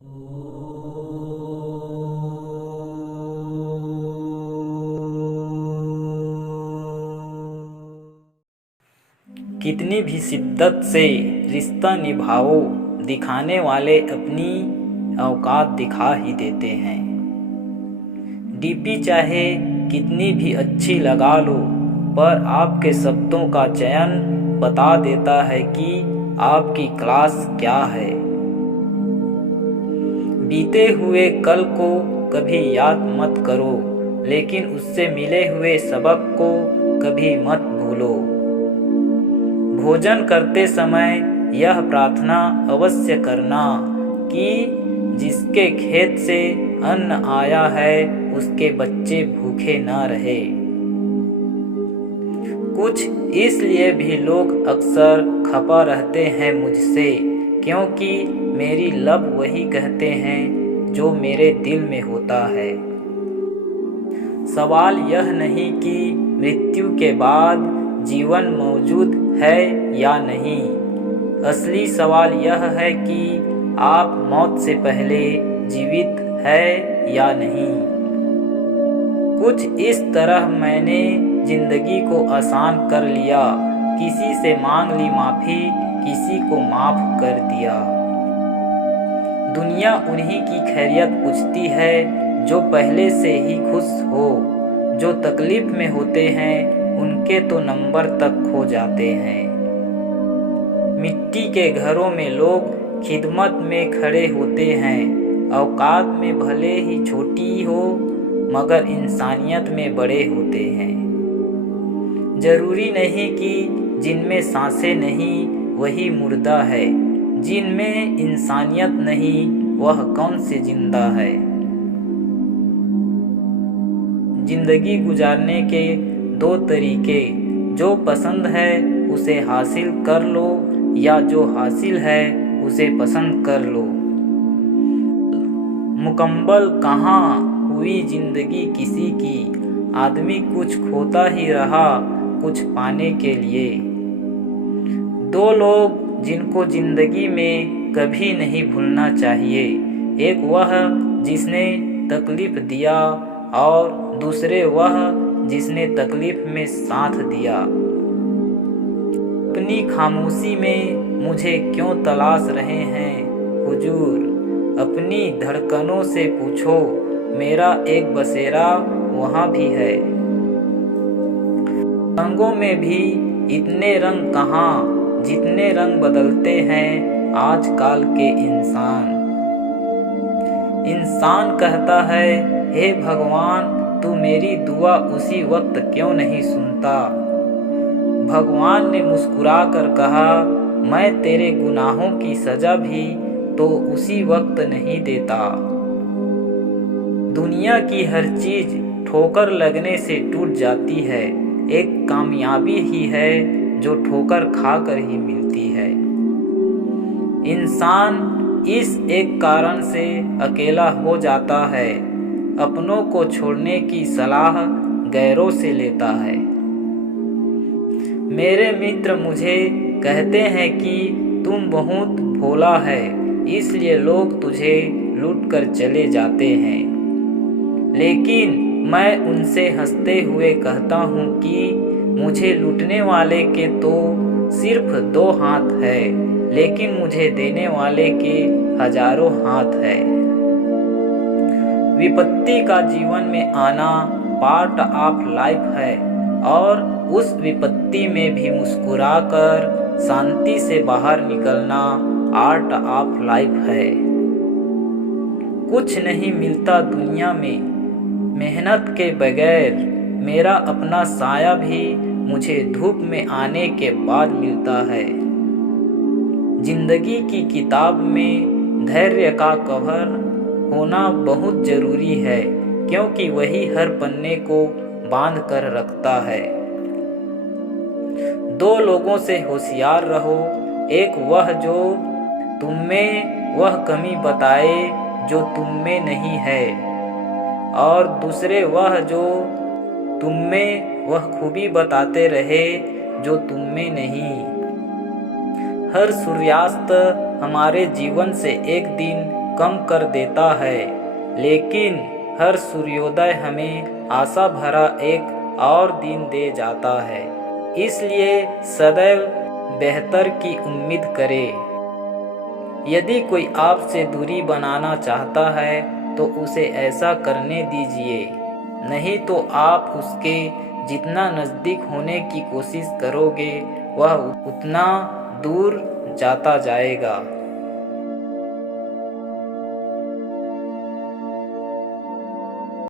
कितनी भी शिद्दत से रिश्ता निभाओ, दिखाने वाले अपनी औकात दिखा ही देते हैं। डीपी चाहे कितनी भी अच्छी लगा लो, पर आपके शब्दों का चयन बता देता है कि आपकी क्लास क्या है। बीते हुए कल को कभी याद मत करो, लेकिन उससे मिले हुए सबक को कभी मत भूलो। भोजन करते समय यह प्रार्थना अवश्य करना कि जिसके खेत से अन्न आया है उसके बच्चे भूखे ना रहे। कुछ इसलिए भी लोग अक्सर खपा रहते हैं मुझसे, क्योंकि मेरी लब वही कहते हैं जो मेरे दिल में होता है। सवाल यह नहीं कि मृत्यु के बाद जीवन मौजूद है या नहीं, असली सवाल यह है कि आप मौत से पहले जीवित है या नहीं। कुछ इस तरह मैंने जिंदगी को आसान कर लिया, किसी से मांग ली माफ़ी, किसी को माफ़ कर दिया। दुनिया उन्हीं की खैरियत पूछती है जो पहले से ही खुश हो, जो तकलीफ में होते हैं उनके तो नंबर तक खो जाते हैं। मिट्टी के घरों में लोग खिदमत में खड़े होते हैं, औकात में भले ही छोटी हो मगर इंसानियत में बड़े होते हैं। जरूरी नहीं कि जिनमें सांसें नहीं वही मुर्दा है, जिनमें इंसानियत नहीं वह कौन से जिंदा है। जिंदगी गुजारने के दो तरीके, जो पसंद है उसे हासिल कर लो या जो हासिल है उसे पसंद कर लो। मुकम्मल कहाँ हुई जिंदगी किसी की, आदमी कुछ खोता ही रहा कुछ पाने के लिए। दो लोग जिनको जिंदगी में कभी नहीं भूलना चाहिए, एक वह जिसने तकलीफ दिया और दूसरे वह जिसने तकलीफ में साथ दिया। अपनी खामोशी में मुझे क्यों तलाश रहे हैं हुजूर, अपनी धड़कनों से पूछो मेरा एक बसेरा वहाँ भी है। रंगों में भी इतने रंग कहाँ जितने रंग बदलते हैं आजकल के इंसान। इंसान कहता है हे भगवान तू मेरी दुआ उसी वक्त क्यों नहीं सुनता। भगवान ने मुस्कुरा कर कहा मैं तेरे गुनाहों की सजा भी तो उसी वक्त नहीं देता। दुनिया की हर चीज ठोकर लगने से टूट जाती है, एक कामयाबी ही है जो ठोकर खाकर ही मिलती है। इंसान इस एक कारण से अकेला हो जाता है, अपनों को छोड़ने की सलाह गैरों से लेता है। मेरे मित्र मुझे कहते हैं कि तुम बहुत भोला है, इसलिए लोग तुझे लूट कर चले जाते हैं। लेकिन मैं उनसे हंसते हुए कहता हूँ कि मुझे लूटने वाले के तो सिर्फ 2 हाथ है, लेकिन मुझे देने वाले के हजारों हाथ है। विपत्ति का जीवन में आना पार्ट ऑफ लाइफ है और उस विपत्ति में भी मुस्कुराकर शांति से बाहर निकलना आर्ट ऑफ लाइफ है। कुछ नहीं मिलता दुनिया में मेहनत के बगैर, मेरा अपना साया भी मुझे धूप में आने के बाद मिलता है। जिंदगी की किताब में धैर्य का कवर होना बहुत जरूरी है, क्योंकि वही हर पन्ने को बांध कर रखता है। 2 लोगों से होशियार रहो, एक वह जो तुम में वह कमी बताए जो तुम में नहीं है, और दूसरे वह जो तुम में वह खूबी बताते रहे जो तुम में नहीं। हर सूर्यास्त हमारे जीवन से एक दिन कम कर देता है, लेकिन हर सूर्योदय हमें आशा भरा एक और दिन दे जाता है। इसलिए सदैव बेहतर की उम्मीद करें। यदि कोई आपसे दूरी बनाना चाहता है तो उसे ऐसा करने दीजिए, नहीं तो आप उसके जितना नज़दीक होने की कोशिश करोगे वह उतना दूर जाता जाएगा।